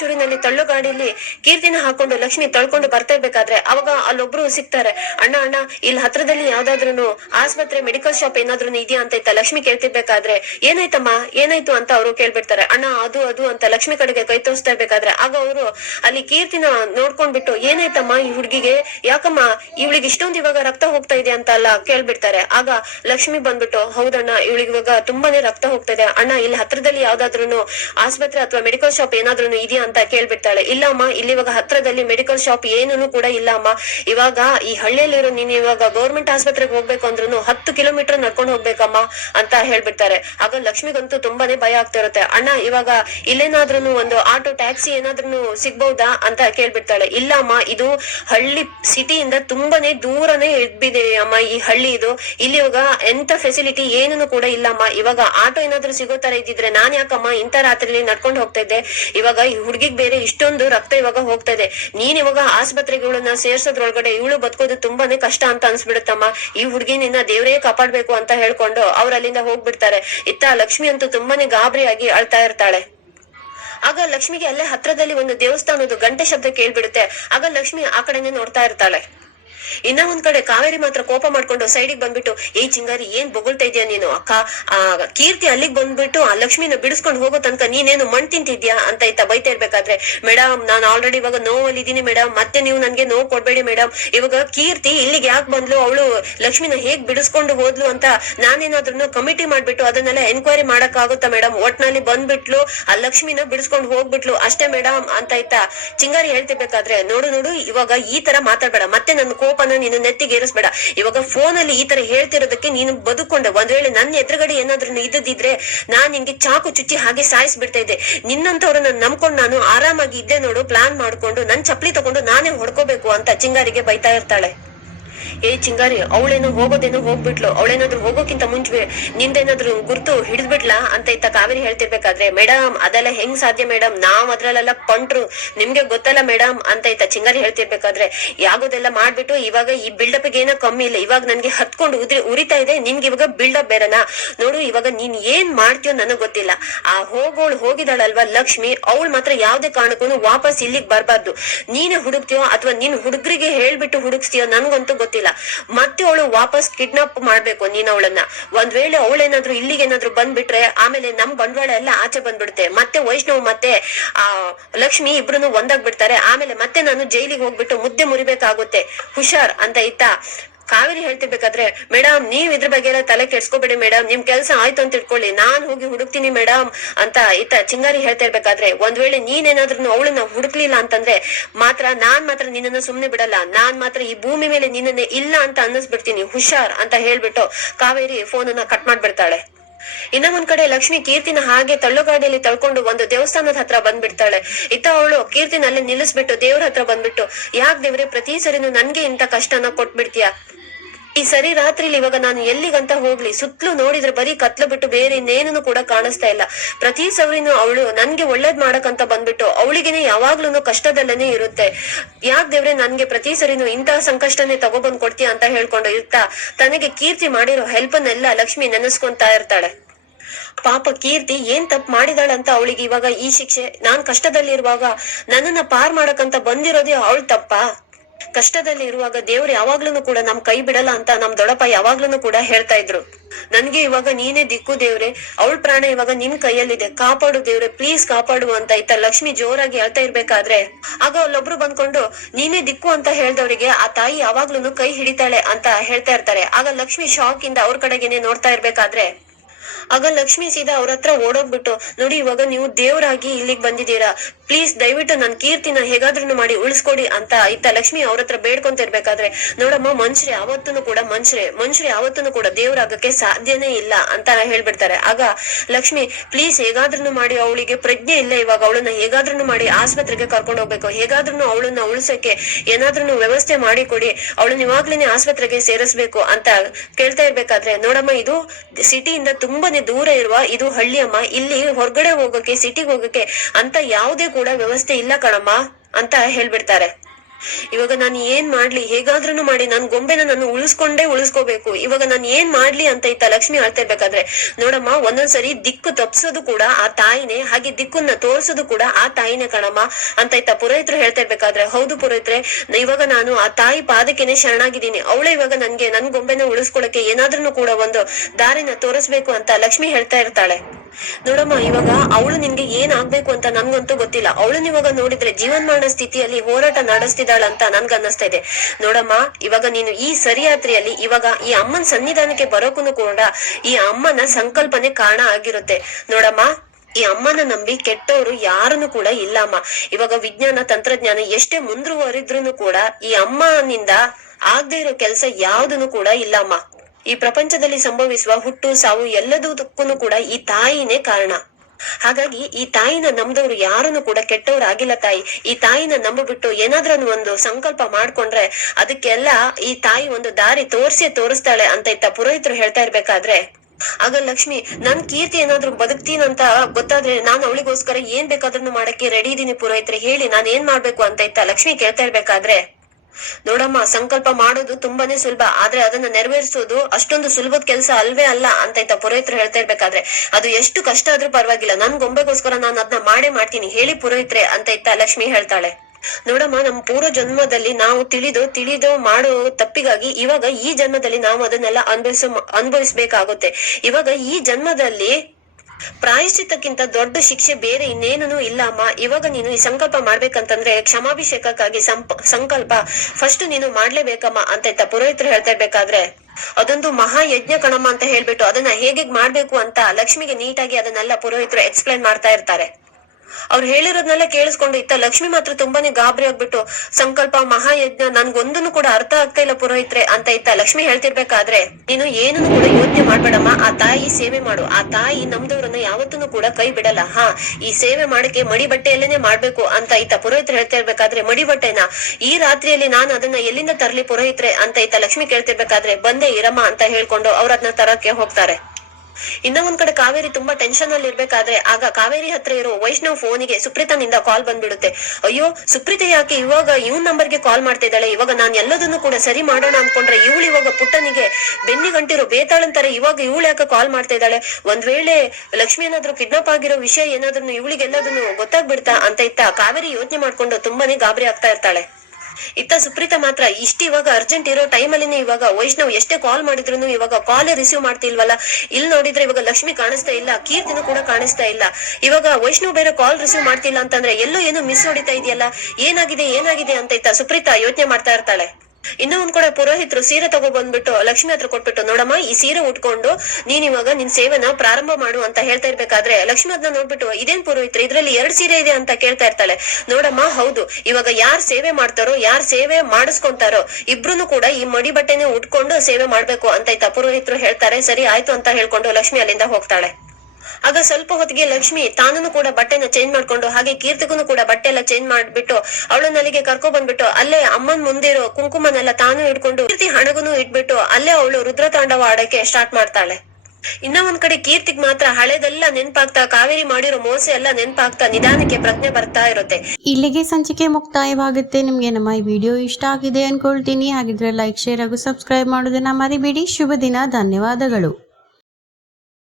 ಶುರುವಿನಲ್ಲಿ ತಳ್ಳು ಗಾಡಿಯಲ್ಲಿ ಕೀರ್ತಿನ ಹಾಕೊಂಡು ಲಕ್ಷ್ಮಿ ತಳ್ಕೊಂಡು ಬರ್ತಾ ಇರ್ಬೇಕಾದ್ರೆ ಅವಾಗ ಅಲ್ಲೊಬ್ರು ಸಿಗ್ತಾರೆ. ಅಣ್ಣ ಅಣ್ಣ, ಇಲ್ಲಿ ಹತ್ರದಲ್ಲಿ ಯಾವ್ದಾದ್ರು ಆಸ್ಪತ್ರೆ, ಮೆಡಿಕಲ್ ಶಾಪ್ ಏನಾದ್ರು ಇದೆಯಾ ಅಂತ ಲಕ್ಷ್ಮಿ ಕೇಳ್ತಿರ್ಬೇಕಾದ್ರೆ ಏನಾಯ್ತಮ್ಮ, ಏನಾಯ್ತು ಅಂತ ಅವರು ಕೇಳ್ಬಿಡ್ತಾರೆ. ಅಣ್ಣ, ಅದು ಅದು ಅಂತ ಲಕ್ಷ್ಮಿ ಕಡೆಗೆ ಕೈ ತೋರಿಸ್ತಾ ಇರ್ಬೇಕಾದ್ರೆ ಆಗ ಅವರು ಅಲ್ಲಿ ಕೀರ್ತಿನ ನೋಡ್ಕೊಂಡ್ಬಿಟ್ಟು, ಏನಾಯ್ತಮ್ಮ ಈ ಹುಡುಗಿಗೆ? ಯಾಕಮ್ಮ, ಇವಳಿಗೆ ಇಷ್ಟೊಂದು ಇವಾಗ ರಕ್ತ ಹೋಗ್ತಾ ಇದೆ ಅಂತ ಅಲ್ಲ? ಕೇಳ್ಬಿಡ್ತಾರೆ. ಆಗ ಲಕ್ಷ್ಮಿ ಬಂದ್ಬಿಟ್ಟು, ಹೌದಣ್ಣ, ಇವಳಿಗೆ ಇವಾಗ ತುಂಬಾನೇ ರಕ್ತ ಹೋಗ್ತಾ ಇದೆ. ಅಣ್ಣ, ಇಲ್ಲಿ ಹತ್ರದಲ್ಲಿ ಯಾವ್ದಾದ್ರು ಆಸ್ಪತ್ರೆ ಅಥವಾ ಮೆಡಿಕಲ್ ಶಾಪ್ ಏನಾದ್ರು ಇದೆಯಾ ಅಂತ ಕೇಳ್ಬಿಡ್ತಾಳೆ, ಇಲ್ಲಮ್ಮ ಇಲ್ಲಿ ಇವಾಗ ಹತ್ರದಲ್ಲಿ ಮೆಡಿಕಲ್ ಶಾಪ್ ಏನೂ ಕೂಡ ಇಲ್ಲ ಅಮ್ಮ ಇವಾಗ ಈ ಹಳ್ಳಿಯಲ್ಲಿರೋ ನೀನ್ ಇವಾಗ ಗೌರ್ಮೆಂಟ್ ಆಸ್ಪತ್ರೆಗೆ ಹೋಗ್ಬೇಕು ಅಂದ್ರೂ ಹತ್ತು ಕಿಲೋಮೀಟರ್ ನಡ್ಕೊಂಡು ಹೋಗ್ಬೇಕಮ್ಮ ಅಂತ ಹೇಳ್ಬಿಡ್ತಾರೆ. ಆಗ ಲಕ್ಷ್ಮಿಗಂತೂ ತುಂಬಾನೇ ಭಯ ಆಗ್ತಾ ಇರುತ್ತೆ. ಅಣ್ಣ, ಇವಾಗ ಇಲ್ಲೇನಾದ್ರೂ ಒಂದು ಆಟೋ ಟ್ಯಾಕ್ಸಿ ಏನಾದ್ರೂ ಸಿಗ್ಬಹುದಾ ಅಂತ ಕೇಳ್ಬಿಡ್ತಾಳೆ. ಇಲ್ಲ ಅಮ್ಮ ಇದು ಹಳ್ಳಿ ಸಿಟಿಯಿಂದ ತುಂಬಾನೇ ದೂರನೇ ಇದ್ಬಿದೆ ಅಮ್ಮ ಈ ಹಳ್ಳಿ ಇದು. ಇಲ್ಲಿ ಇವಾಗ ಎಂತ ಫೆಸಿಲಿಟಿ ಏನೂ ಕೂಡ ಇಲ್ಲಮ್ಮ. ಇವಾಗ ಆಟೋ ಏನಾದ್ರೂ ಸಿಗೋ ತರ ಇದ್ದಿದ್ರೆ ನಾನ್ ಯಾಕಮ್ಮ ಇಂಥ ರಾತ್ರಿಲಿ ನಡ್ಕೊಂಡು ಹೋಗ್ತಾ ಇದ್ದೆ. ಇವಾಗ ಹುಡುಗಿಗ್ ಬೇರೆ ಇಷ್ಟೊಂದು ರಕ್ತ ಇವಾಗ ಹೋಗ್ತಾ ಇದೆ. ನೀನ್ ಇವಾಗ ಆಸ್ಪತ್ರೆಗೆ ಇವಳನ್ನ ಸೇರ್ಸೋದ್ರೊಳಗಡೆ ಇವಳು ಬದುಕೋದು ತುಂಬಾನೇ ಕಷ್ಟ ಅಂತ ಅನ್ಸ್ಬಿಡುತ್ತಮ್ಮ. ಈ ಹುಡ್ಗಿನಿಂದ ದೇವರೇ ಕಾಪಾಡ್ಬೇಕು ಅಂತ ಹೇಳ್ಕೊಂಡು ಅವ್ರ ಅಲ್ಲಿಂದ ಹೋಗ್ಬಿಡ್ತಾರೆ. ಇತ್ತ ಲಕ್ಷ್ಮಿ ಅಂತೂ ತುಂಬಾನೇ ಗಾಬರಿಯಾಗಿ ಅಳ್ತಾ ಇರ್ತಾಳೆ. ಆಗ ಲಕ್ಷ್ಮಿಗೆ ಅಲ್ಲೇ ಹತ್ರದಲ್ಲಿ ಒಂದು ದೇವಸ್ಥಾನದ ಗಂಟೆ ಶಬ್ದ ಕೇಳ್ಬಿಡುತ್ತೆ. ಆಗ ಲಕ್ಷ್ಮಿ ಆ ಕಡೆನೆ ನೋಡ್ತಾ ಇರ್ತಾಳೆ. ಇನ್ನ ಒಂದ್ ಕಡೆ ಕಾವೇರಿ ಮಾತ್ರ ಕೋಪ ಮಾಡ್ಕೊಂಡು ಸೈಡಿಗೆ ಬಂದ್ಬಿಟ್ಟು ಏ ಚಿಂಗಾರಿ, ಏನ್ ಬೊಗಳ್ತಾ ಇದೀಯ ನೀನು, ಅಕ್ಕ? ಆ, ಕೀರ್ತಿ ಅಲ್ಲಿಗೆ ಬಂದ್ಬಿಟ್ಟು ಆ ಲಕ್ಷ್ಮಿನ ಬಿಡಿಸ್ಕೊಂಡು ಹೋಗೋ ತನಕ ನೀನೇನು ಮಣ್ ತಿಂತಿದ್ಯಾ? ಅಂತ ಇತ್ತ ಬೈತಾ ಇರ್ಬೇಕಾದ್ರೆ ಮೇಡಮ್ ನಾನು ಆಲ್ರೆಡಿ ಇವಾಗ ನೋವಲ್ಲಿ ಇದೀನಿ ಮೇಡಮ್ ಮತ್ತೆ ನೀವು ನನ್ಗೆ ನೋವು ಕೊಡ್ಬೇಡಿ ಮೇಡಮ್ ಇವಾಗ ಕೀರ್ತಿ ಇಲ್ಲಿಗೆ ಯಾಕೆ ಬಂದ್ಲು? ಅವಳು ಲಕ್ಷ್ಮಿನ ಹೇಗ್ ಬಿಡಿಸ್ಕೊಂಡು ಹೋದ್ಲು ಅಂತ ನಾನೇನಾದ್ರೂ ಕಮಿಟಿ ಮಾಡ್ಬಿಟ್ಟು ಅದನ್ನೆಲ್ಲ ಎನ್ಕ್ವೈರಿ ಮಾಡಕ್ ಆಗುತ್ತಾ ಮೇಡಮ್ ಒಟ್ನಲ್ಲಿ ಬಂದ್ಬಿಟ್ಲು, ಆ ಲಕ್ಷ್ಮಿನ ಬಿಡಿಸ್ಕೊಂಡು ಹೋಗ್ಬಿಟ್ಲು ಅಷ್ಟೇ ಮೇಡಮ್ ಅಂತ ಇತ್ತ ಚಿಂಗಾರಿ ಹೇಳ್ತಿರ್ಬೇಕಾದ್ರೆ, ನೋಡು ನೋಡು, ಇವಾಗ ಈ ತರ ಮಾತಾಡ್ಬೇಡ, ಮತ್ತೆ ನನ್ನ ಕೋಪನ ನೀನು ನೆತ್ತಿಗೆ ಏರಿಸ್ಬೇಡ. ಇವಾಗ ಫೋನ್ ಅಲ್ಲಿ ಈ ತರ ಹೇಳ್ತಿರೋದಕ್ಕೆ ನೀನು ಬದುಕೊಂಡೆ. ಒಂದ್ ವೇಳೆ ನನ್ನ ಎದುರುಗಡೆ ಏನಾದ್ರೂ ಇದ್ದಿದ್ರೆ ನಾನ್ ನಿನ್ಗೆ ಚಾಕು ಚುಚ್ಚಿ ಹಾಗೆ ಸಾಯಿಸ್ಬಿಡ್ತಾ ಇದ್ದೆ. ನಿನ್ನಂತವ್ರನ್ನ ನಂಬ್ಕೊಂಡು ನಾನು ಆರಾಮಾಗಿ ಇದ್ದೆ ನೋಡು ಪ್ಲಾನ್ ಮಾಡ್ಕೊಂಡು, ನನ್ ಚಪ್ಲಿ ತಗೊಂಡು ನಾನೇ ಹೊಡ್ಕೋಬೇಕು ಅಂತ ಚಿಂಗಾರಿಗೆ ಬೈತಾ ಇರ್ತಾಳೆ. ಏ ಚಿಂಗಾರಿ, ಅವಳೇನೋ ಹೋಗೋದೇನೋ ಹೋಗ್ಬಿಟ್ಲು. ಅವಳೇನಾದ್ರೂ ಹೋಗೋಕ್ಕಿಂತ ಮುಂಚೆ ನಿಂದೇನಾದ್ರು ಗುರ್ತು ಹಿಡಿದ್ಬಿಟ್ಲಾ ಅಂತ ಇತ್ತ ಕಾವೇರಿ ಹೇಳ್ತಿರ್ಬೇಕಾದ್ರೆ ಮೇಡಮ್ ಅದೆಲ್ಲ ಹೆಂಗ್ ಸಾಧ್ಯ ಮೇಡಮ್ ನಾವ್ ಅದ್ರಲ್ಲೆಲ್ಲ ಪಂಟ್ರು. ನಿಮ್ಗೆ ಗೊತ್ತಲ್ಲ ಮೇಡಮ್ ಅಂತ ಇತ್ತ ಚಿಂಗಾರಿ ಹೇಳ್ತಿರ್ಬೇಕಾದ್ರೆ, ಯಾಗೋದೆಲ್ಲ ಮಾಡ್ಬಿಟ್ಟು ಇವಾಗ ಈ ಬಿಲ್ಡಪ್ ಏನೋ ಕಮ್ಮಿ ಇಲ್ಲ. ಇವಾಗ ನನ್ಗೆ ಹತ್ಕೊಂಡು ಉದ್ರಿ, ಉರಿತಾ ಇದೆ. ನಿನ್ಗೆ ಇವಾಗ ಬಿಲ್ಡಪ್ ಬೇರೆನಾ? ನೋಡು, ಇವಾಗ ನೀನ್ ಏನ್ ಮಾಡ್ತೀಯೋ ನನಗ್ ಗೊತ್ತಿಲ್ಲ. ಆ ಹೋಗೋಳು ಹೋಗಿದಾಳಲ್ವಾ ಲಕ್ಷ್ಮಿ? ಅವಳು ಮಾತ್ರ ಯಾವ್ದೇ ಕಾರಣಕ್ಕೂ ವಾಪಸ್ ಇಲ್ಲಿಗೆ ಬರ್ಬಾರ್ದು. ನೀನೇ ಹುಡುಕ್ತಿಯೋ ಅಥವಾ ನಿನ್ ಹುಡುಗರಿಗೆ ಹೇಳ್ಬಿಟ್ಟು ಹುಡುಕ್ಸ್ತೀಯೋ ನನ್ಗಂತೂ ಗೊತ್ತಿಲ್ಲ. ಮತ್ತೆ ಅವಳು ವಾಪಸ್ ಕಿಡ್ನಾಪ್ ಮಾಡ್ಬೇಕು ನೀನ್ ಅವಳನ್ನ. ಒಂದ್ ವೇಳೆ ಅವಳೇನಾದ್ರು ಇಲ್ಲಿಗೆ ಏನಾದ್ರು ಬಂದ್ಬಿಟ್ರೆ, ಆಮೇಲೆ ನಮ್ ಬಂಡವಾಳ ಎಲ್ಲ ಆಚೆ ಬಂದ್ಬಿಡುತ್ತೆ. ಮತ್ತೆ ವೈಷ್ಣವ್ ಮತ್ತೆ, ಆ, ಲಕ್ಷ್ಮಿ ಇಬ್ರು ಒಂದಾಗ್ಬಿಡ್ತಾರೆ. ಆಮೇಲೆ ಮತ್ತೆ ನಾನು ಜೈಲಿಗೆ ಹೋಗ್ಬಿಟ್ಟು ಮುದ್ದೆ ಮುರಿಬೇಕಾಗುತ್ತೆ. ಹುಷಾರ್ ಅಂತ ಇತ್ತ? ಕಾವೇರಿ ಹೇಳ್ತಿರ್ಬೇಕಾದ್ರೆ ಮೇಡಮ್ ನೀವ್ ಇದ್ರ ಬಗ್ಗೆ ಎಲ್ಲ ತಲೆ ಕೆಡ್ಸ್ಕೋಬೇಡಿ ಮೇಡಮ್ ನಿಮ್ ಕೆಲಸ ಆಯ್ತು ಅಂತ ಇಟ್ಕೊಳ್ಳಿ, ನಾನ್ ಹೋಗಿ ಹುಡುಕ್ತೀನಿ ಮೇಡಮ್ ಅಂತ ಇತ್ತ ಚಿಂಗಾರಿ ಹೇಳ್ತಾ ಇರ್ಬೇಕಾದ್ರೆ ಒಂದ್ ವೇಳೆ ನೀನೇನಾದ್ರೂ ಅವಳನ್ನ ಹುಡುಕ್ಲಿಲ್ಲ ಅಂತಂದ್ರೆ, ಮಾತ್ರ ನಾನ್ ಮಾತ್ರ ನಿನ್ನನ್ನ ಸುಮ್ನೆ ಬಿಡಲ್ಲ, ನಾನ್ ಮಾತ್ರ ಈ ಭೂಮಿ ಮೇಲೆ ನಿನ್ನನ್ನೇ ಇಲ್ಲ ಅಂತ ಅನ್ನಿಸ್ಬಿಡ್ತೀನಿ, ಹುಷಾರ್ ಅಂತ ಹೇಳ್ಬಿಟ್ಟು ಕಾವೇರಿ ಫೋನ್ ಅನ್ನ ಕಟ್ ಮಾಡ್ಬಿಡ್ತಾಳೆ. ಇನ್ನ ಒಂದ್ ಕಡೆ ಲಕ್ಷ್ಮಿ ಕೀರ್ತಿನ ಹಾಗೆ ತಳ್ಳುಗಾಡಿಯಲ್ಲಿ ತಳ್ಕೊಂಡು ಒಂದು ದೇವಸ್ಥಾನದ ಹತ್ರ ಬಂದ್ಬಿಡ್ತಾಳೆ. ಇತ್ತ ಅವಳು ಕೀರ್ತಿನ ಅಲ್ಲೇ ನಿಲ್ಲಿಸ್ಬಿಟ್ಟು ದೇವ್ರ ಹತ್ರ ಬಂದ್ಬಿಟ್ಟು, ಯಾಕ್ ದೇವ್ರೆ ಪ್ರತಿ ಸರಿನು ನನ್ಗೆ ಇಂತ ಕಷ್ಟನ ಕೊಟ್ಬಿಡ್ತೀಯ? ಈ ಸರಿ ರಾತ್ರಿಲಿ ಇವಾಗ ನಾನು ಎಲ್ಲಿಗಂತ ಹೋಗ್ಲಿ, ಸುತ್ತಲೂ ನೋಡಿದ್ರೆ ಬರೀ ಕತ್ಲು ಬಿಟ್ಟು ಬೇರೆ ಇನ್ನೇನು ಕೂಡ ಕಾಣಿಸ್ತಾ ಇಲ್ಲ. ಪ್ರತಿ ಸವರಿನೂ ಅವಳು ನನ್ಗೆ ಒಳ್ಳೇದ್ ಮಾಡಕಂತ ಬಂದ್ಬಿಟ್ಟು, ಅವಳಿಗೆನೆ ಯಾವಾಗ್ಲೂ ಕಷ್ಟದಲ್ಲೇನೆ ಇರುತ್ತೆ. ಯಾಕ್ ದೇವ್ರೆ ನನ್ಗೆ ಪ್ರತಿ ಸರಿನೂ ಇಂತಹ ಸಂಕಷ್ಟನೇ ತಗೊಬಂದ್ ಕೊಡ್ತೀಯ ಅಂತ ಹೇಳ್ಕೊಂಡು ಇರ್ತಾ, ತನಗೆ ಕೀರ್ತಿ ಮಾಡಿರೋ ಹೆಲ್ಪನ್ನೆಲ್ಲ ಲಕ್ಷ್ಮಿ ನೆನೆಸ್ಕೊಂತಾ ಇರ್ತಾಳೆ. ಪಾಪ ಕೀರ್ತಿ ಏನ್ ತಪ್ಪು ಮಾಡಿದಾಳಂತ ಅವಳಿಗೆ ಇವಾಗ ಈ ಶಿಕ್ಷೆ, ನಾನ್ ಕಷ್ಟದಲ್ಲಿರುವಾಗ ನನ್ನನ್ನ ಪಾರ್ ಮಾಡಕಂತ ಬಂದಿರೋದೇ ಅವಳ್ ತಪ್ಪಾ? ಕಷ್ಟದಲ್ಲಿ ಇರುವಾಗ ದೇವ್ರು ಯಾವಾಗ್ಲೂ ಕೂಡ ನಮ್ ಕೈ ಬಿಡಲ್ಲ ಅಂತ ನಮ್ ದೊಡಪ್ಪ ಯಾವಾಗ್ಲೂ ಕೂಡ ಹೇಳ್ತಾ ಇದ್ರು. ನನ್ಗೆ ಇವಾಗ ನೀನೇ ದಿಕ್ಕು ದೇವ್ರೆ, ಅವಳ ಪ್ರಾಣ ಇವಾಗ ನಿನ್ ಕೈಯಲ್ಲಿದೆ, ಕಾಪಾಡು ದೇವ್ರೆ ಪ್ಲೀಸ್ ಕಾಪಾಡು ಅಂತ ಇತ್ತ ಲಕ್ಷ್ಮಿ ಜೋರಾಗಿ ಹೇಳ್ತಾ ಇರ್ಬೇಕಾದ್ರೆ, ಆಗ ಅಲ್ಲೊಬ್ರು ಬಂದ್ಕೊಂಡು, ನೀನೇ ದಿಕ್ಕು ಅಂತ ಹೇಳ್ದವ್ರಿಗೆ ಆ ತಾಯಿ ಯಾವಾಗ್ಲೂ ಕೈ ಹಿಡಿತಾಳೆ ಅಂತ ಹೇಳ್ತಾ ಇರ್ತಾರೆ. ಆಗ ಲಕ್ಷ್ಮಿ ಶಾಕ್ ಇಂದ ಅವ್ರ ಕಡೆಗೇನೆ ನೋಡ್ತಾ ಇರ್ಬೇಕಾದ್ರೆ ಆಗ ಲಕ್ಷ್ಮಿ ಸೀದಾ ಅವ್ರ ಹತ್ರ ಓಡೋಗ್ಬಿಟ್ಟು, ನೋಡಿ, ಇವಾಗ ನೀವು ದೇವರಾಗಿ ಇಲ್ಲಿಗೆ ಬಂದಿದ್ದೀರಾ. ಪ್ಲೀಸ್ ದಯವಿಟ್ಟು ನನ್ ಕೀರ್ತಿನ ಹೇಗಾದ್ರೂ ಮಾಡಿ ಉಳಿಸ್ಕೊಡಿ ಅಂತ ಇತ್ತ ಲಕ್ಷ್ಮಿ ಅವ್ರ ಹತ್ರ ಬೇಡ್ಕೊಂತ ಇರ್ಬೇಕಾದ್ರೆ, ನೋಡಮ್ಮ ಮನುಷ್ಯರು ಯಾವತ್ತೂ ಕೂಡ ಮನುಷ್ಯರೇ ಮನುಷ್ಯರು ಯಾವತ್ತೂ ಕೂಡ ದೇವರಾಗಕ್ಕೆ ಸಾಧ್ಯನೇ ಇಲ್ಲ ಅಂತ ಹೇಳ್ಬಿಡ್ತಾರೆ. ಆಗ ಲಕ್ಷ್ಮಿ, ಪ್ಲೀಸ್ ಹೇಗಾದ್ರೂ ಮಾಡಿ ಅವಳಿಗೆ ಪ್ರಜ್ಞೆ ಇಲ್ಲ ಇವಾಗ, ಅವಳನ್ನ ಹೇಗಾದ್ರೂ ಮಾಡಿ ಆಸ್ಪತ್ರೆಗೆ ಕರ್ಕೊಂಡು ಹೋಗ್ಬೇಕು. ಹೇಗಾದ್ರೂ ಅವಳನ್ನ ಉಳಿಸಕ್ಕೆ ಏನಾದ್ರೂ ವ್ಯವಸ್ಥೆ ಮಾಡಿ ಕೊಡಿ. ಅವಳನ್ನ ಇವಾಗ್ಲೇನೆ ಆಸ್ಪತ್ರೆಗೆ ಸೇರಿಸ್ಬೇಕು ಅಂತ ಕೇಳ್ತಾ ಇರ್ಬೇಕಾದ್ರೆ, ನೋಡಮ್ಮ, ಇದು ಸಿಟಿಯಿಂದ ತುಂಬಾನೇ ದೂರ ಇರುವ ಇದು ಹಳ್ಳಿಯಮ್ಮ, ಇಲ್ಲಿ ಹೊರಗಡೆ ಹೋಗಕ್ಕೆ ಸಿಟಿಗೆ ಹೋಗಕ್ಕೆ ಅಂತ ಯಾವುದೇ ಕೂಡ ವ್ಯವಸ್ಥೆ ಇಲ್ಲ ಕಣಮ್ಮ ಅಂತ ಹೇಳ್ಬಿಡ್ತಾರೆ. ಇವಾಗ ನಾನು ಏನ್ ಮಾಡ್ಲಿ? ಹೇಗಾದ್ರೂ ಮಾಡಿ, ನಾನು ಗೊಂಬೆನ ನಾನು ಉಳಿಸ್ಕೊಂಡೇ ಉಳಿಸ್ಕೋಬೇಕು. ಇವಾಗ ನಾನು ಏನ್ ಮಾಡ್ಲಿ ಅಂತ ಇತ್ತ ಲಕ್ಷ್ಮಿ ಅಳ್ತಾ ಇರ್ಬೇಕಾದ್ರೆ, ನೋಡಮ್ಮ, ಒಂದೊಂದ್ಸರಿ ದಿಕ್ಕು ತಪ್ಸೋದು ಕೂಡ ಆ ತಾಯಿನೇ, ಹಾಗೆ ದಿಕ್ಕನ್ನ ತೋರ್ಸೋದು ಕೂಡ ಆ ತಾಯಿನೇ ಕಣಮ್ಮ ಅಂತ ಇತ್ತ ಪುರೋಹಿತರು ಹೇಳ್ತಾ ಇರ್ಬೇಕಾದ್ರೆ, ಹೌದು ಪುರೋಹಿತ್ರೆ, ಇವಾಗ ನಾನು ಆ ತಾಯಿ ಪಾದಕ್ಕೆನೆ ಶರಣಾಗಿದ್ದೀನಿ. ಅವಳೇ ಇವಾಗ ನನ್ಗೆ, ನನ್ ಗೊಂಬೆನ ಉಳಿಸ್ಕೊಳಕ್ಕೆ ಏನಾದ್ರೂ ಕೂಡ ಒಂದು ದಾರಿನ ತೋರಿಸ್ಬೇಕು ಅಂತ ಲಕ್ಷ್ಮಿ ಹೇಳ್ತಾ ಇರ್ತಾಳೆ. ನೋಡಮ್ಮ, ಇವಾಗ ಅವಳು ನಿನ್ಗೆ ಏನ್ ಆಗ್ಬೇಕು ಅಂತ ನನ್ಗಂತೂ ಗೊತ್ತಿಲ್ಲ. ಅವಳನ್ನ ಇವಾಗ ನೋಡಿದ್ರೆ ಜೀವನ್ಮರಣ ಸ್ಥಿತಿಯಲ್ಲಿ ಹೋರಾಟ ನಡೆಸ್ತಿದ್ದಾಳ ಅಂತ ನನ್ಗ ಅನ್ನಿಸ್ತಾ ಇದೆ ನೋಡಮ್ಮ, ಇವಾಗ ನೀನು ಈ ಸರಿಯಾತ್ರಿಯಲ್ಲಿ ಇವಾಗ ಈ ಅಮ್ಮನ ಸನ್ನಿಧಾನಕ್ಕೆ ಬರೋಕುನು ಕೂಡ ಈ ಅಮ್ಮನ ಸಂಕಲ್ಪನೆ ಕಾರಣ ಆಗಿರುತ್ತೆ. ನೋಡಮ್ಮ, ಈ ಅಮ್ಮನ ನಂಬಿ ಕೆಟ್ಟವರು ಯಾರನ್ನು ಕೂಡ ಇಲ್ಲಮ್ಮ. ಇವಾಗ ವಿಜ್ಞಾನ, ತಂತ್ರಜ್ಞಾನ ಎಷ್ಟೇ ಮುಂದುವರಿದ್ರು ಕೂಡ ಈ ಅಮ್ಮನಿಂದ ಆಗದೆ ಇರೋ ಕೆಲಸ ಯಾವ್ದನ್ನು ಕೂಡ ಇಲ್ಲಮ್ಮ. ಈ ಪ್ರಪಂಚದಲ್ಲಿ ಸಂಭವಿಸುವ ಹುಟ್ಟು ಸಾವು ಎಲ್ಲದಕ್ಕೂ ಕೂಡ ಈ ತಾಯಿನೇ ಕಾರಣ. ಹಾಗಾಗಿ ಈ ತಾಯಿನ ನಂಬದವ್ರು ಯಾರನ್ನು ಕೂಡ ಕೆಟ್ಟವ್ರು ಆಗಿಲ್ಲ ತಾಯಿ. ಈ ತಾಯಿನ ನಂಬಿಬಿಟ್ಟು ಏನಾದ್ರೂ ಒಂದು ಸಂಕಲ್ಪ ಮಾಡ್ಕೊಂಡ್ರೆ ಅದಕ್ಕೆಲ್ಲ ಈ ತಾಯಿ ಒಂದು ದಾರಿ ತೋರಿಸಿ ತೋರಿಸ್ತಾಳೆ ಅಂತ ಇತ್ತ ಪುರೋಹಿತರು ಹೇಳ್ತಾ ಇರ್ಬೇಕಾದ್ರೆ, ಆಗ ಲಕ್ಷ್ಮಿ, ನನ್ ಕೀರ್ತಿ ಏನಾದ್ರು ಬದುಕ್ತೀನಂತ ಗೊತ್ತಾದ್ರೆ ನಾನು ಅವಳಿಗೋಸ್ಕರ ಏನ್ ಬೇಕಾದ್ರೂ ಮಾಡಕ್ಕೆ ರೆಡಿ ಇದೀನಿ ಪುರೋಹಿತ್ರೆ, ಹೇಳಿ ನಾನು ಏನ್ ಮಾಡ್ಬೇಕು? ಅಂತ ಇತ್ತ ಲಕ್ಷ್ಮಿ ಕೇಳ್ತಾ ಇರ್ಬೇಕಾದ್ರೆ ನೋಡಮ್ಮ, ಸಂಕಲ್ಪ ಮಾಡೋದು ತುಂಬಾನೇ ಸುಲಭ. ಆದ್ರೆ ಅದನ್ನ ನೆರವೇರಿಸೋದು ಅಷ್ಟೊಂದು ಸುಲಭದ ಕೆಲಸ ಅಲ್ವೇ ಅಲ್ಲ ಅಂತ ಇತ್ತ ಪುರೋಹಿತರು ಹೇಳ್ತಾ ಇರ್ಬೇಕಾದ್ರೆ, ಅದು ಎಷ್ಟು ಕಷ್ಟ ಆದ್ರೂ ಪರವಾಗಿಲ್ಲ. ನನ್ ಗೊಂಬೆಗೋಸ್ಕರ ನಾನು ಅದನ್ನ ಮಾಡೇ ಮಾಡ್ತೀನಿ. ಹೇಳಿ ಪುರೋಹಿತ್ರೆ ಅಂತ ಇತ್ತ ಲಕ್ಷ್ಮಿ ಹೇಳ್ತಾಳೆ. ನೋಡಮ್ಮ ನಮ್ಮ ಪೂರ್ವ ಜನ್ಮದಲ್ಲಿ ನಾವು ತಿಳಿದು ತಿಳಿದು ಮಾಡೋ ತಪ್ಪಿಗಾಗಿ ಇವಾಗ ಈ ಜನ್ಮದಲ್ಲಿ ನಾವು ಅದನ್ನೆಲ್ಲ ಅನುಭವಿಸೋ ಅನುಭವಿಸ್ಬೇಕಾಗುತ್ತೆ. ಇವಾಗ ಈ ಜನ್ಮದಲ್ಲಿ ಪ್ರಾಯಶ್ಚಿತ್ತಕ್ಕಿಂತ ದೊಡ್ಡ ಶಿಕ್ಷೆ ಬೇರೆ ಇನ್ನೇನೂ ಇಲ್ಲ, ಅಮ್ಮ. ಇವಾಗ ನೀನು ಈ ಸಂಕಲ್ಪ ಮಾಡ್ಬೇಕಂತಂದ್ರೆ ಕ್ಷಮಾಭಿಷೇಕಕ್ಕಾಗಿ ಸಂಕಲ್ಪ ಫಸ್ಟ್ ನೀನು ಮಾಡ್ಲೇಬೇಕಮ್ಮ ಅಂತ ಇತ್ತ ಪುರೋಹಿತರು ಹೇಳ್ತಾ ಇರ್ಬೇಕಾದ್ರೆ. ಅದೊಂದು ಮಹಾ ಯಜ್ಞ ಕಣಮ್ಮ ಅಂತ ಹೇಳ್ಬಿಟ್ಟು ಅದನ್ನ ಹೇಗೆ ಮಾಡ್ಬೇಕು ಅಂತ ಲಕ್ಷ್ಮಿಗೆ ನೀಟಾಗಿ ಅದನ್ನೆಲ್ಲ ಪುರೋಹಿತರು ಎಕ್ಸ್ಪ್ಲೈನ್ ಮಾಡ್ತಾ ಇರ್ತಾರೆ. ಅವ್ರು ಹೇಳಿರೋದ್ನೆಲ್ಲ ಕೇಳಿಸ್ಕೊಂಡು ಇತ್ತ ಲಕ್ಷ್ಮಿ ಮಾತ್ರ ತುಂಬಾನೇ ಗಾಬರಿ ಆಗ್ಬಿಟ್ಟು, ಸಂಕಲ್ಪ, ಮಹಾಯಜ್ಞ ನನ್ಗೊಂದನ್ನು ಕೂಡ ಅರ್ಥ ಆಗ್ತಾ ಇಲ್ಲ ಪುರೋಹಿತ್ರೆ ಅಂತ ಇತ್ತ ಲಕ್ಷ್ಮಿ ಹೇಳ್ತಿರ್ಬೇಕಾದ್ರೆ, ನೀನು ಏನನ್ನು ಕೂಡ ಯೋಚನೆ ಮಾಡ್ಬೇಡಮ್ಮ. ಆ ತಾಯಿ ಸೇವೆ ಮಾಡು. ಆ ತಾಯಿ ನಮ್ದವ್ರನ್ನ ಯಾವತ್ತೂ ಕೂಡ ಕೈ ಬಿಡಲ್ಲ. ಹಾ, ಈ ಸೇವೆ ಮಾಡಕ್ಕೆ ಮಡಿ ಬಟ್ಟೆಯಲ್ಲೇನೆ ಮಾಡ್ಬೇಕು ಅಂತ ಇತ್ತ ಪುರೋಹಿತ್ರು ಹೇಳ್ತಾ ಇರ್ಬೇಕಾದ್ರೆ, ಮಡಿ ಬಟ್ಟೆನ ಈ ರಾತ್ರಿಯಲ್ಲಿ ನಾನು ಅದನ್ನ ಎಲ್ಲಿಂದ ತರ್ಲಿ ಪುರೋಹಿತ್ರೆ ಅಂತ ಇತ್ತ ಲಕ್ಷ್ಮಿ ಕೇಳ್ತಿರ್ಬೇಕಾದ್ರೆ, ಬಂದೇ ಇರಮ್ಮ ಅಂತ ಹೇಳ್ಕೊಂಡು ಅವ್ರ ಅದನ್ನ ತರಕ್ಕೆ ಹೋಗ್ತಾರೆ. ಇನ್ನ ಒಂದ್ ಕಡೆ ಕಾವೇರಿ ತುಂಬಾ ಟೆನ್ಷನ್ ಅಲ್ಲಿ ಇರ್ಬೇಕಾದ್ರೆ ಆಗ ಕಾವೇರಿ ಹತ್ರ ಇರೋ ವೈಷ್ಣವ್ ಫೋನಿಗೆ ಸುಪ್ರೀತನಿಂದ ಕಾಲ್ ಬಂದ್ಬಿಡುತ್ತೆ. ಅಯ್ಯೋ, ಸುಪ್ರೀತ ಯಾಕೆ ಇವಾಗ ಇವನ್ ನಂಬರ್ಗೆ ಕಾಲ್ ಮಾಡ್ತಾ ಇದ್ದಾಳೆ? ಇವಾಗ ನಾನ್ ಎಲ್ಲದನ್ನು ಕೂಡ ಸರಿ ಮಾಡೋಣ ಅನ್ಕೊಂಡ್ರೆ ಇವಳು ಇವಾಗ ಪುಟ್ಟನಿಗೆ ಬೆನ್ನಿಗಂಟಿರೋ ಗಂಟಿರೋ ಬೇತಾಳಂತಾರೆ ಇವಾಗ ಇವಳು ಯಾಕೆ ಕಾಲ್ ಮಾಡ್ತಾ ಇದ್ದಾಳೆ? ಒಂದ್ ವೇಳೆ ಲಕ್ಷ್ಮಿ ಏನಾದ್ರು ಕಿಡ್ನಾಪ್ ಆಗಿರೋ ವಿಷಯ ಏನಾದ್ರು ಇವಳಿಗೆಲ್ಲದನ್ನು ಗೊತ್ತಾಗ್ಬಿಡ್ತಾ ಅಂತ ಇತ್ತ ಕಾವೇರಿ ಯೋಚನೆ ಮಾಡ್ಕೊಂಡು ತುಂಬಾನೇ ಗಾಬರಿ ಆಗ್ತಾ ಇರ್ತಾಳೆ. ಇತ್ತ ಸುಪ್ರೀತ ಮಾತ್ರ ಇಷ್ಟ ಇವಾಗ ಅರ್ಜೆಂಟ್ ಇರೋ ಟೈಮಲ್ಲಿನೇ ಇವಾಗ ವೈಷ್ಣವ್ ಎಷ್ಟೇ ಕಾಲ್ ಮಾಡಿದ್ರು ಇವಾಗ ಕಾಲೇ ರಿಸೀವ್ ಮಾಡ್ತಿಲ್ವಲ್ಲ? ಇಲ್ಲಿ ನೋಡಿದ್ರೆ ಇವಾಗ ಲಕ್ಷ್ಮಿ ಕಾಣಿಸ್ತಾ ಇಲ್ಲ, ಕೀರ್ತಿನೂ ಕೂಡ ಕಾಣಿಸ್ತಾ ಇಲ್ಲ. ಇವಾಗ ವೈಷ್ಣವ್ ಬೇರೆ ಕಾಲ್ ರಿಸೀವ್ ಮಾಡ್ತಿಲ್ಲ ಅಂತಂದ್ರೆ ಎಲ್ಲೋ ಏನೋ ಮಿಸ್ ಹೊಡಿತಾ ಇದೆಯಲ್ಲ? ಏನಾಗಿದೆ ಏನಾಗಿದೆ ಅಂತ ಇತ್ತ ಸುಪ್ರೀತಾ ಯೋಚನೆ ಮಾಡ್ತಾ ಇರ್ತಾಳೆ. ಇನ್ನ ಒಂದ್ ಕಡೆ ಪುರೋಹಿತರು ಸೀರೆ ತಗೋ ಬಂದ್ಬಿಟ್ಟು, ಲಕ್ಷ್ಮಿ ಹತ್ರ ಕೊಟ್ಬಿಟ್ಟು, ನೋಡಮ್ಮ, ಈ ಸೀರೆ ಉಟ್ಕೊಂಡು ನೀನ್ ಇವಾಗ ನಿನ್ ಸೇವೆನ ಪ್ರಾರಂಭ ಮಾಡು ಅಂತ ಹೇಳ್ತಾ ಇರ್ಬೇಕಾದ್ರೆ, ಲಕ್ಷ್ಮಿ ಅದನ್ನ ನೋಡ್ಬಿಟ್ಟು, ಇದೇನ್ ಪುರೋಹಿತರು, ಇದ್ರಲ್ಲಿ ಎರಡ್ ಸೀರೆ ಇದೆ ಅಂತ ಕೇಳ್ತಾ ಇರ್ತಾಳೆ. ನೋಡಮ್ಮ, ಹೌದು, ಇವಾಗ ಯಾರ್ ಸೇವೆ ಮಾಡ್ತಾರೋ, ಯಾರ್ ಸೇವೆ ಮಾಡಿಸ್ಕೊಂತಾರೋ ಇಬ್ರು ಕೂಡ ಈ ಮಡಿ ಬಟ್ಟೆನೆ ಉಟ್ಕೊಂಡು ಸೇವೆ ಮಾಡ್ಬೇಕು ಅಂತ ಇತ್ತ ಪುರೋಹಿತರು ಹೇಳ್ತಾರೆ. ಸರಿ, ಆಯ್ತು ಅಂತ ಹೇಳ್ಕೊಂಡು ಲಕ್ಷ್ಮಿ ಅಲ್ಲಿಂದ ಹೋಗ್ತಾಳೆ. ಆಗ ಸ್ವಲ್ಪ ಹೊತ್ತಿಗೆ ಲಕ್ಷ್ಮಿ ತಾನೂ ಕೂಡ ಬಟ್ಟೆನ ಚೇಂಜ್ ಮಾಡ್ಕೊಂಡು ಹಾಗೆ ಕೀರ್ತಿಗೂ ಕೂಡ ಬಟ್ಟೆ ಎಲ್ಲ ಚೇಂಜ್ ಮಾಡ್ಬಿಟ್ಟು ಅವಳನ್ನ ಅಲ್ಲಿಗೆ ಕರ್ಕೊ ಬಂದ್ಬಿಟ್ಟು ಅಲ್ಲೇ ಅಮ್ಮನ್ ಮುಂದಿರೋ ಕುಂಕುಮನೆಲ್ಲ ತಾನು ಇಟ್ಕೊಂಡು ಕೀರ್ತಿ ಹಣಗೂ ಇಟ್ಬಿಟ್ಟು ಅಲ್ಲೇ ಅವಳು ರುದ್ರ ತಾಂಡವ ಆಡಕ್ಕೆ ಸ್ಟಾರ್ಟ್ ಮಾಡ್ತಾಳೆ. ಇನ್ನ ಒಂದ್ ಕಡೆ ಕೀರ್ತಿಗ್ ಮಾತ್ರ ಹಳೆದೆಲ್ಲ ನೆನ್ಪಾಗ್ತಾ ಕಾವೇರಿ ಮಾಡಿರೋ ಮೋಸ ಎಲ್ಲ ನೆನ್ಪಾಗ್ತಾ ನಿಧಾನಕ್ಕೆ ಪ್ರಜ್ಞೆ ಬರ್ತಾ ಇರುತ್ತೆ. ಇಲ್ಲಿಗೆ ಸಂಚಿಕೆ ಮುಕ್ತಾಯವಾಗುತ್ತೆ. ನಿಮ್ಗೆ ನಮ್ಮ ಈ ವಿಡಿಯೋ ಇಷ್ಟ ಆಗಿದೆ ಅನ್ಕೊಳ್ತೀನಿ. ಹಾಗಿದ್ರೆ ಲೈಕ್ ಶೇರ್ ಹಾಗೂ ಸಬ್ಸ್ಕ್ರೈಬ್ ಮಾಡೋದನ್ನ ಮರಿಬೇಡಿ. ಶುಭ ದಿನ. ಧನ್ಯವಾದಗಳು.